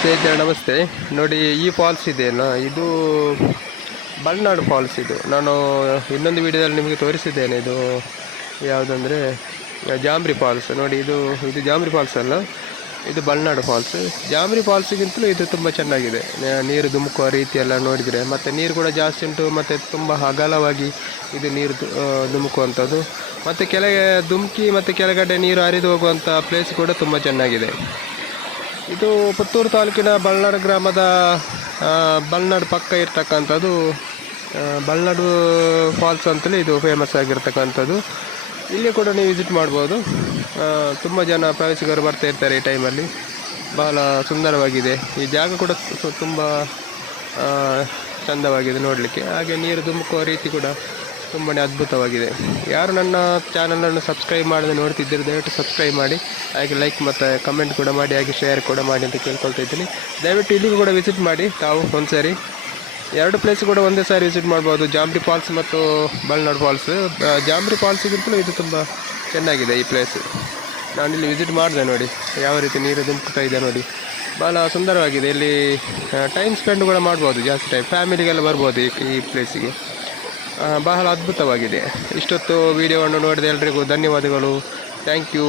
ಸ್ನೇಹಿತರೆ ನಮಸ್ತೆ. ನೋಡಿ, ಈ ಫಾಲ್ಸ್ ಇದೆಯಲ್ಲ, ಇದು ಬಲ್ನಾಡು ಫಾಲ್ಸ್. ಇದು ನಾನು ಇನ್ನೊಂದು ವಿಡಿಯೋದಲ್ಲಿ ನಿಮಗೆ ತೋರಿಸಿದ್ದೇನೆ. ಇದು ಯಾವುದಂದರೆ ಜಾಂಬ್ರಿ ಫಾಲ್ಸ್. ನೋಡಿ, ಇದು ಜಾಂಬ್ರಿ ಫಾಲ್ಸ್ ಅಲ್ಲ, ಇದು ಬಲ್ನಾಡು ಫಾಲ್ಸ್. ಜಾಂಬ್ರಿ ಫಾಲ್ಸಿಗಿಂತಲೂ ಇದು ತುಂಬ ಚೆನ್ನಾಗಿದೆ. ನೀರು ಧುಮುಕುವ ರೀತಿಯೆಲ್ಲ ನೋಡಿದರೆ, ಮತ್ತು ನೀರು ಕೂಡ ಜಾಸ್ತಿ ಉಂಟು, ಮತ್ತು ತುಂಬ ಅಗಲವಾಗಿ ಇದು ನೀರು ಧುಮುಕುವಂಥದ್ದು. ಮತ್ತು ಕೆಳಗೆ ಧುಮುಕಿ ಮತ್ತು ಕೆಳಗಡೆ ನೀರು ಹರಿದು ಹೋಗುವಂಥ ಪ್ಲೇಸ್ ಕೂಡ ತುಂಬ ಚೆನ್ನಾಗಿದೆ. ಇದು ಪುತ್ತೂರು ತಾಲೂಕಿನ ಬಲ್ನಾಡು ಗ್ರಾಮದ ಬಲ್ನಾಡು ಪಕ್ಕ ಇರ್ತಕ್ಕಂಥದ್ದು. ಬಲ್ನಾಡು ಫಾಲ್ಸ್ ಅಂತಲೇ ಇದು ಫೇಮಸ್ ಆಗಿರ್ತಕ್ಕಂಥದ್ದು. ಇಲ್ಲಿ ಕೂಡ ನೀವು ವಿಸಿಟ್ ಮಾಡ್ಬೋದು. ತುಂಬ ಜನ ಪ್ರವಾಸಿಗರು ಬರ್ತಾ ಇರ್ತಾರೆ ಈ ಟೈಮಲ್ಲಿ. ಬಹಳ ಸುಂದರವಾಗಿದೆ ಈ ಜಾಗ ಕೂಡ, ತುಂಬ ಚಂದವಾಗಿದೆ ನೋಡಲಿಕ್ಕೆ. ಹಾಗೆ ನೀರು ಧುಮುಕುವ ರೀತಿ ಕೂಡ ತುಂಬಾ ಅದ್ಭುತವಾಗಿದೆ. ಯಾರು ನನ್ನ ಚಾನಲನ್ನು ಸಬ್ಸ್ಕ್ರೈಬ್ ಮಾಡದೆ ನೋಡ್ತಿದ್ದೀರಿ, ದಯವಿಟ್ಟು ಸಬ್ಸ್ಕ್ರೈಬ್ ಮಾಡಿ, ಹಾಗೆ ಲೈಕ್ ಮತ್ತು ಕಮೆಂಟ್ ಕೂಡ ಮಾಡಿ, ಹಾಗೆ ಶೇರ್ ಕೂಡ ಮಾಡಿ ಅಂತ ಕೇಳ್ಕೊಳ್ತಾ ಇದ್ದೀನಿ. ದಯವಿಟ್ಟು ಇಲ್ಲಿಗೂ ಕೂಡ ವಿಸಿಟ್ ಮಾಡಿ ತಾವು ಒಂದು ಸಾರಿ. ಎರಡು ಪ್ಲೇಸ್ ಕೂಡ ಒಂದೇ ಸಾರಿ ವಿಸಿಟ್ ಮಾಡ್ಬೋದು, ಜಾಂಬ್ರಿ ಫಾಲ್ಸ್ ಮತ್ತು ಬಲ್ನಾಡು ಫಾಲ್ಸ್. ಜಾಂಬ್ರಿ ಫಾಲ್ಸಿಗಿಂತಲೂ ಇದು ತುಂಬ ಚೆನ್ನಾಗಿದೆ ಈ ಪ್ಲೇಸು. ನಾನಿಲ್ಲಿ ವಿಸಿಟ್ ಮಾಡಿದೆ. ನೋಡಿ ಯಾವ ರೀತಿ ನೀರು ಧುಮುಕ್ತಾ ಇದೆ ನೋಡಿ, ಭಾಳ ಸುಂದರವಾಗಿದೆ. ಇಲ್ಲಿ ಟೈಮ್ ಸ್ಪೆಂಡ್ ಕೂಡ ಮಾಡ್ಬೋದು, ಜಾಸ್ತಿ ಟೈಮ್ ಫ್ಯಾಮಿಲಿಗೆಲ್ಲ ಬರ್ಬೋದು ಈ ಪ್ಲೇಸಿಗೆ. ಬಹಳ ಅದ್ಭುತವಾಗಿದೆ. ಇಷ್ಟೊತ್ತು ವಿಡಿಯೋವನ್ನು ನೋಡಿದ ಎಲ್ರಿಗೂ ಧನ್ಯವಾದಗಳು. Thank you.